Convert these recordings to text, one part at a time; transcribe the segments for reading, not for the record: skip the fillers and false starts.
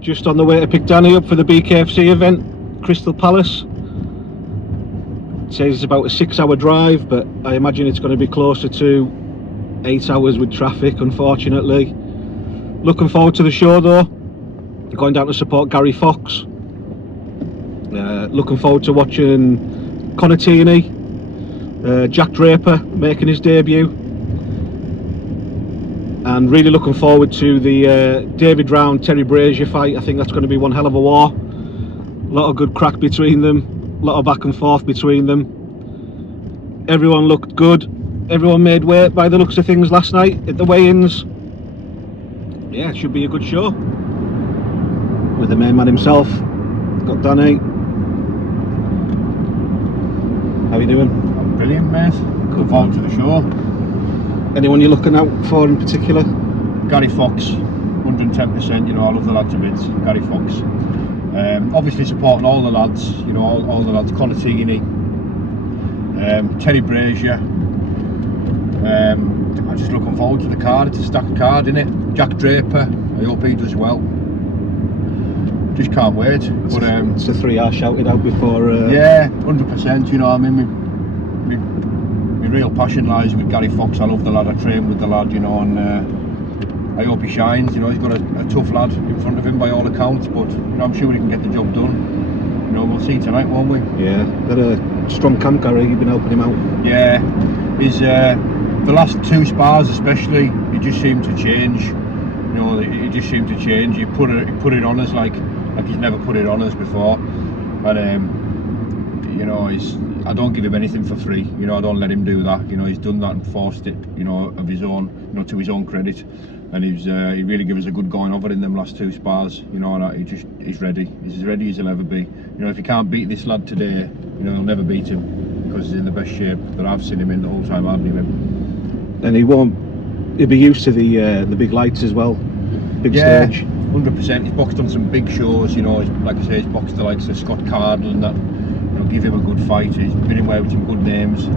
Just on the way to pick Danny up for the BKFC event, Crystal Palace. It says it's about a 6-hour drive, but I imagine it's going to be closer to 8 hours with traffic, unfortunately. Looking forward to the show though. Going down to support Gary Fox. Looking forward to watching Connor Tierney, Jack Draper making his debut, and really looking forward to the David Round Terry Brazier fight. I think that's going to be one hell of a war. A lot of good crack between them, a lot of back and forth between them. Everyone looked good, everyone made weight by the looks of things last night at the weigh-ins. Yeah, it should be a good show with the main man himself. Got Danny. How you doing? I'm brilliant, mate. Looking forward to the show. Anyone you're looking out for in particular? Gary Fox, 110%. You know, I love the lad to bits. Gary Fox. Obviously supporting all the lads. You know, all the lads. Connor Tierney, Terry Brazier. I'm just looking forward to the card. It's a stacked card, isn't it? Jack Draper. I hope he does well. Just can't wait. It's a 3-hour shouted out before. Yeah, 100%. You know, I mean, my real passion lies with Gary Fox. I love the lad. I train with the lad. You know, and I hope he shines. You know, he's got a tough lad in front of him by all accounts. But you know, I'm sure he can get the job done. You know, we'll see tonight, won't we? Yeah, they're a strong camp, Gary. You've been helping him out. Yeah, he's the last 2 spars especially. He just seemed to change. You know, he just seemed to change. He put it on us like he's never put it on us before. And you know, I don't give him anything for free. You know, I don't let him do that. You know, he's done that and forced it. You know, of his own. You know, to his own credit. And he really gave us a good going over in them last 2 spars. You know, and he's ready. He's as ready as he'll ever be. You know, if he can't beat this lad today, you know, he'll never beat him because he's in the best shape that I've seen him in the whole time I've known him. And he'll be used to the big lights as well. Big stage. 100%. He's boxed on some big shows. You know, like I say, he's boxed the likes of Scott Cardle and that. You know, give him a good fight. He's been in there with some good names.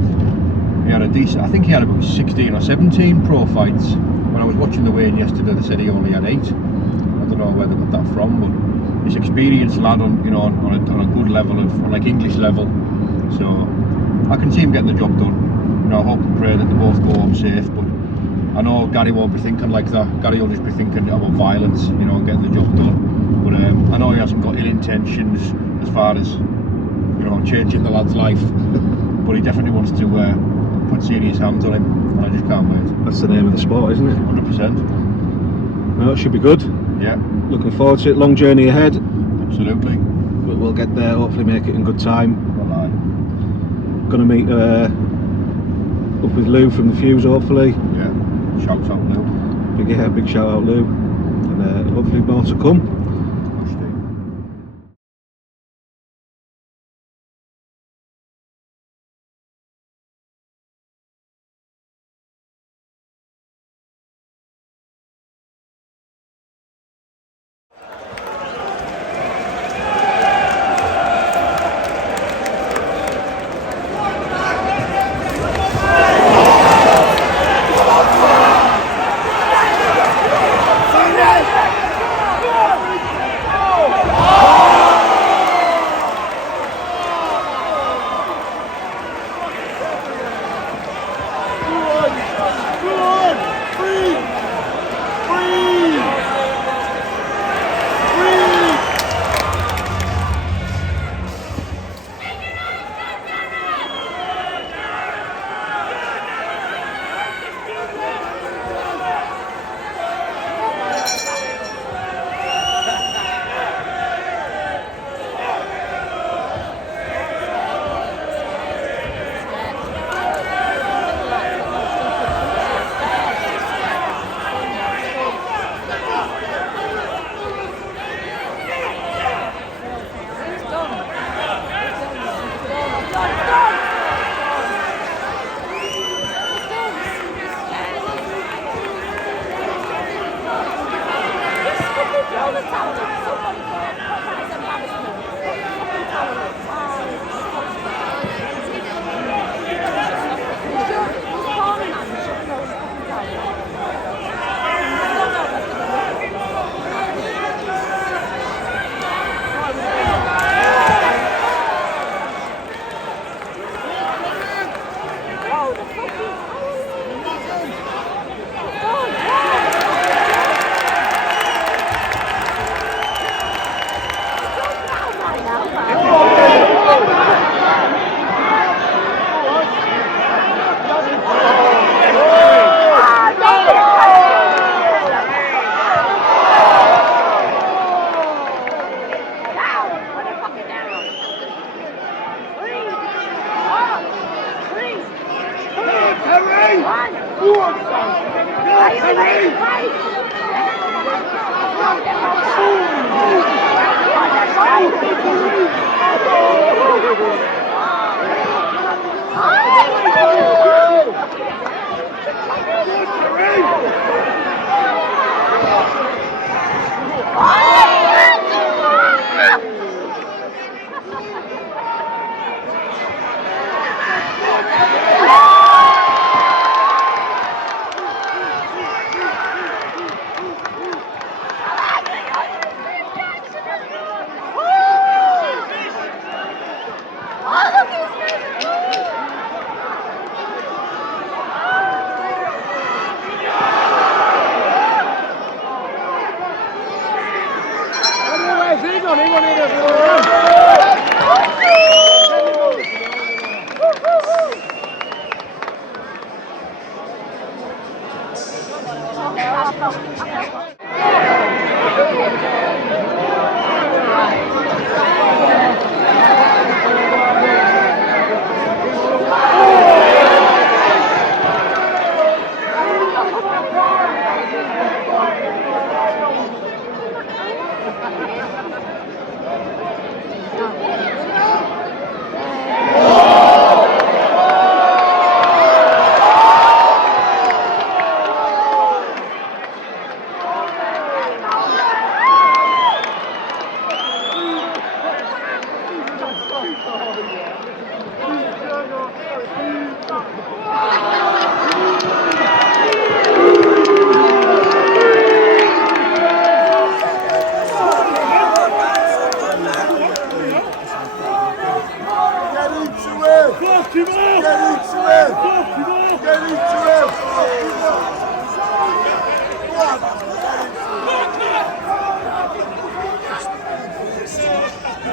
He had a decent. I think he had about 16 or 17 pro fights. When I was watching the weigh-in yesterday, they said he only had 8. I don't know where they got that from, but he's experienced lad on, you know, on a good level of like English level. So I can see him getting the job done. You know, I hope and pray that they both go home safe. But I know Gary won't be thinking like that. Gary will just be thinking about violence, you know, and getting the job done. But I know he hasn't got ill intentions as far as, you know, changing the lad's life. But he definitely wants to put serious hands on him. And I just can't wait. That's the name of the sport, isn't it? 100%. Well, it should be good. Yeah. Looking forward to it. Long journey ahead. Absolutely. But we'll get there. Hopefully, make it in good time. Well, Gonna meet up with Lou from the Fuse, hopefully. yeah. Shout out Lou. Big shout out Lou, and hopefully more to come.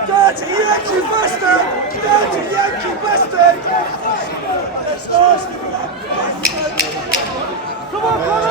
Dirty Yankee bastard! Dirty Yankee bastard! Let's go! Come on, come on!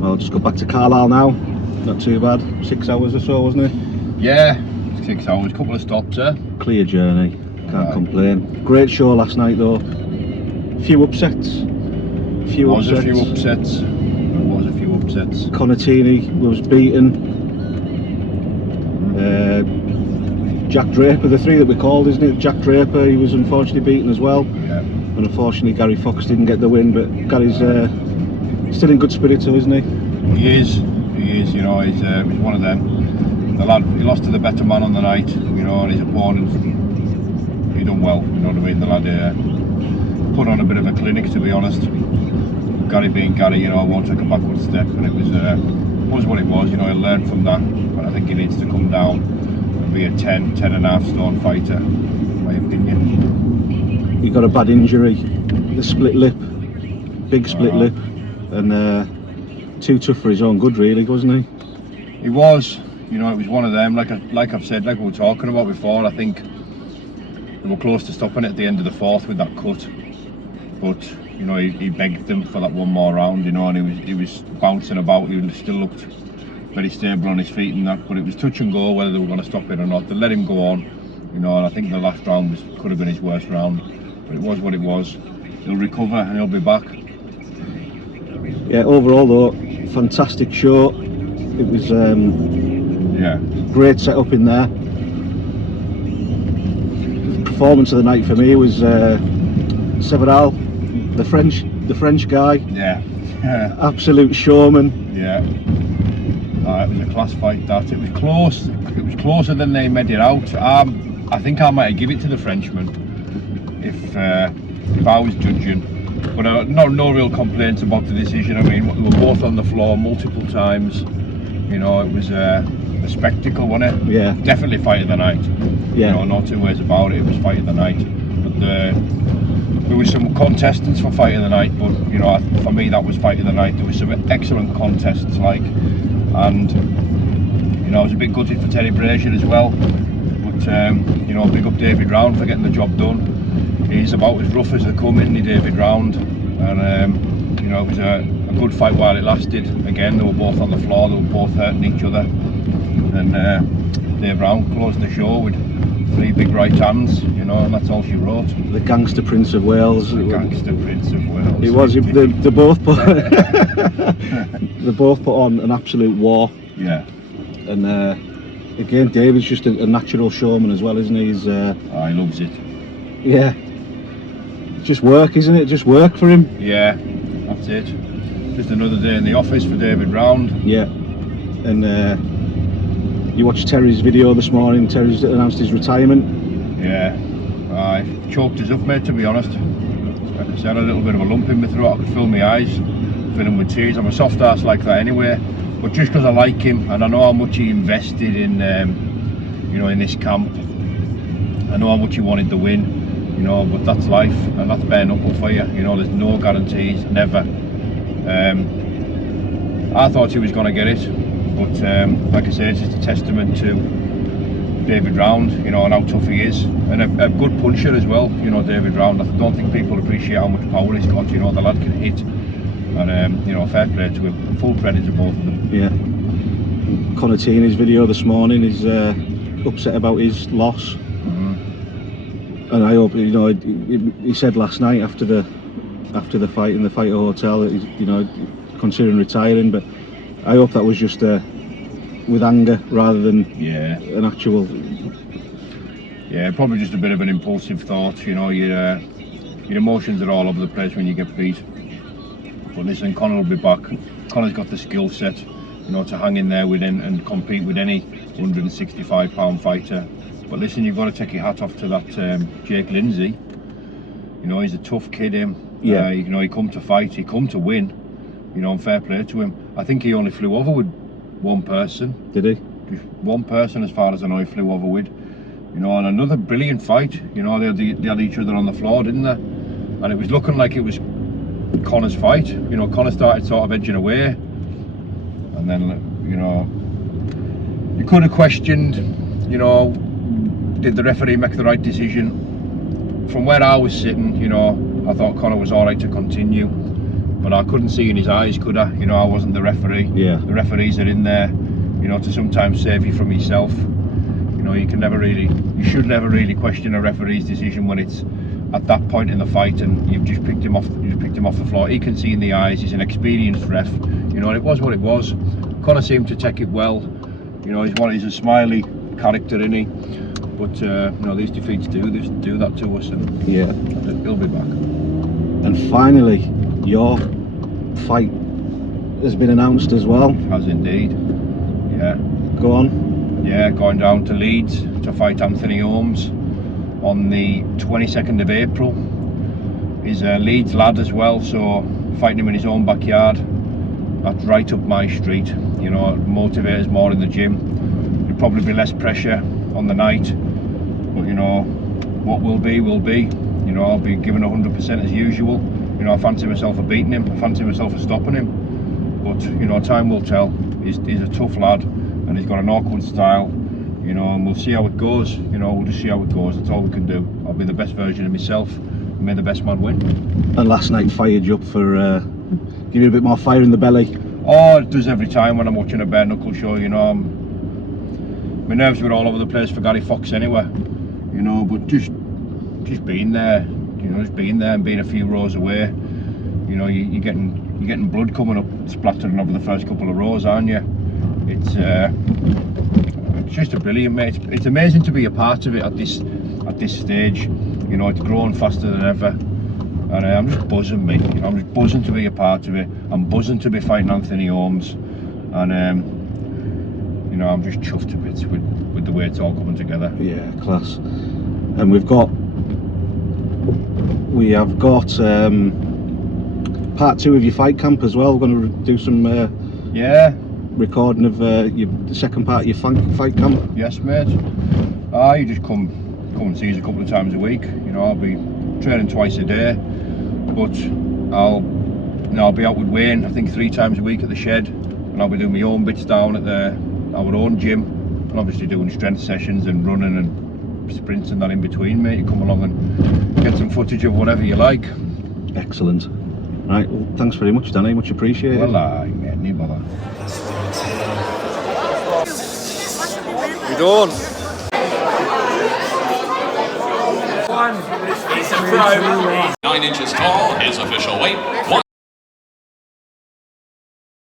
Well, just got back to Carlisle now. Not too bad. 6 hours or so, wasn't it? Yeah, 6 hours, couple of stops, Clear journey. Can't complain. Great show last night though. Few upsets. There was a few upsets. Connor Tierney was beaten. Jack Draper, the three that we called, isn't it? Jack Draper, he was unfortunately beaten as well. Yeah. And unfortunately Gary Fox didn't get the win, but Gary's still in good spirits, though, isn't he? He is, you know, he's one of them. The lad, he lost to the better man on the night, you know, and his opponent, he done well, you know what I mean? The lad put on a bit of a clinic, to be honest. Gary being Gary, you know, won't take a backward step, and it was what it was, you know, he learned from that, but I think he needs to come down and be a 10.5 stone fighter, in my opinion. He got a bad injury, the split lip, big split lip, and too tough for his own good, really, wasn't he? He was, you know, it was one of them, like I've said, like we were talking about before. I think we were close to stopping it at the end of the fourth with that cut, but you know, he begged them for that one more round, you know, and he was bouncing about. He still looked very stable on his feet and that, but it was touch and go whether they were going to stop it or not. They let him go on, you know, and I think the last round could have been his worst round, but it was what it was. He'll recover and he'll be back. Yeah, overall though, fantastic show. It was Yeah, great setup in there. Performance of the night for me was Several, the French guy. yeah. Absolute showman. Yeah. It was a class fight that. It was close. It was closer than they made it out. I think I might give it to the Frenchman if I was judging. But no real complaints about the decision. I mean, we were both on the floor multiple times. You know, it was a spectacle, wasn't it? Yeah. Definitely fight of the night. Yeah. You know, no two ways about it. It was fight of the night. But there was some contestants for fight of the night. But you know, for me, that was fight of the night. There was some excellent contests, like, and you know, I was a bit gutted for Terry Brazier as well. But you know, big up David Round for getting the job done. He's about as rough as they come, isn't he, David Round? And you know, it was a good fight while it lasted. Again, they were both on the floor, they were both hurting each other. And Dave Round closed the show with 3 big right hands, you know, and that's all she wrote. The gangster Prince of Wales. The gangster Prince of Wales. It was. They both put. They both put on an absolute war. Yeah. And again, David's just a natural showman as well, isn't he? He's. He loves it. Yeah. Just work, isn't it? Just work for him. Yeah, that's it. Just another day in the office for David Round. Yeah. And you watched Terry's video this morning. Terry's announced his retirement. Yeah. I choked us up, mate, to be honest. Like I said, a little bit of a lump in my throat. I could feel my eyes filling with tears. I'm a soft ass like that anyway. But just because I like him and I know how much he invested in, you know, in this camp. I know how much he wanted to win. You know, but that's life, and that's bare knuckle for you. You know, there's no guarantees, never. I thought he was going to get it, but like I said, it's just a testament to David Round, you know, and how tough he is, and a good puncher as well. You know, David Round. I don't think people appreciate how much power he's got. You know, the lad can hit, and you know, fair play to him. Full credit to both of them. Yeah. Conor Tierney's video this morning is upset about his loss. And I hope, you know, he said last night after the fight in the fighter hotel that he's, you know, considering retiring. But I hope that was just with anger rather than an actual. Yeah, probably just a bit of an impulsive thought. You know, your emotions are all over the place when you get beat. But listen, Conor will be back. Conor's got the skill set, you know, to hang in there with him and compete with any 165-pound fighter. But listen, you've got to take your hat off to that Jake Lindsey. You know, he's a tough kid, him. Yeah. You know, he come to fight, he come to win. You know, and fair play to him. I think he only flew over with one person. Did he? Just one person, as far as I know, he flew over with. You know, and another brilliant fight. You know, they had each other on the floor, didn't they? And it was looking like it was Conor's fight. You know, Conor started sort of edging away. And then, you know, you could have questioned, you know, did the referee make the right decision? From where I was sitting, you know, I thought Conor was all right to continue, but I couldn't see in his eyes, could I? You know, I wasn't the referee. Yeah. The referees are in there, you know, to sometimes save you from yourself. You know, you should never really question a referee's decision when it's at that point in the fight and you've just picked him off the floor. He can see in the eyes, he's an experienced ref. You know, and it was what it was. Conor seemed to take it well. You know, he's a smiley character, isn't he? But you know, these defeats do that to us, and yeah, he'll be back. And finally, your fight has been announced as well. Has indeed. Yeah. Go on. Yeah, going down to Leeds to fight Anthony Holmes on the 22nd of April. He's a Leeds lad as well, so fighting him in his own backyard, that's right up my street. You know, motivators more in the gym. There'll probably be less pressure on the night, but you know, what will be will be. You know, I'll be giving 100% as usual. You know, I fancy myself for beating him, I fancy myself for stopping him, but you know, time will tell. He's a tough lad and he's got an awkward style, you know, and we'll see how it goes. You know, we'll just see how it goes. That's all we can do. I'll be the best version of myself, may the best man win. And last night fired you up for give you a bit more fire in the belly. Oh, it does every time when I'm watching a bare knuckle show, you know. My nerves were all over the place for Gary Fox anyway, you know, but just being there, you know, just being there and being a few rows away, you know, you're getting blood coming up, splattering over the first couple of rows, aren't you? It's just a brilliant, mate. It's amazing to be a part of it at this stage. You know, it's growing faster than ever, and I'm just buzzing, mate. You know, I'm just buzzing to be a part of it. I'm buzzing to be fighting Anthony Holmes, and you know, I'm just chuffed to bits with the way it's all coming together. Yeah, class. And we have got part 2 of your fight camp as well. We're going to do some Yeah. recording of the second part of your fight camp. Yes, mate. You just come and see us a couple of times a week. You know, I'll be training twice a day, but I'll be out with Wayne, I think 3 times a week at the shed, and I'll be doing my own bits down at our own gym, and obviously doing strength sessions and running and sprints and that in between, mate. You come along and get some footage of whatever you like. Excellent. Right, well, thanks very much, Danny. Much appreciated. Well, mate, no bother. You don't. He's a pro. 9 inches tall, his official weight.